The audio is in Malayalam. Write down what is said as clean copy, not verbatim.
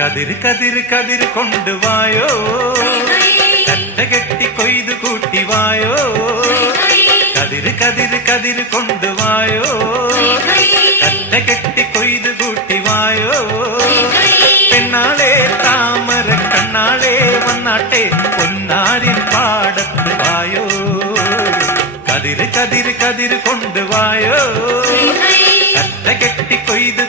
കതിര് കതിര് കതിര് കൊണ്ടുവായോ, കറ്റ കെട്ടി കൊയ്തു കൂട്ടി വായോ. കതിര് കതിര് കതിര് കൊണ്ടുവായോ, കറ്റ കെട്ടി കൊയ്തു കൂട്ടി വായോ. പെണ്ണാളെ താമര കണ്ണാളെ വന്നാട്ടെ, പൊന്നാരിൻ പാടത്ത് വായോ. കതിര് കതിര് കതിര് കൊണ്ടുവായോ, കറ്റ കെട്ടി കൊയ്തു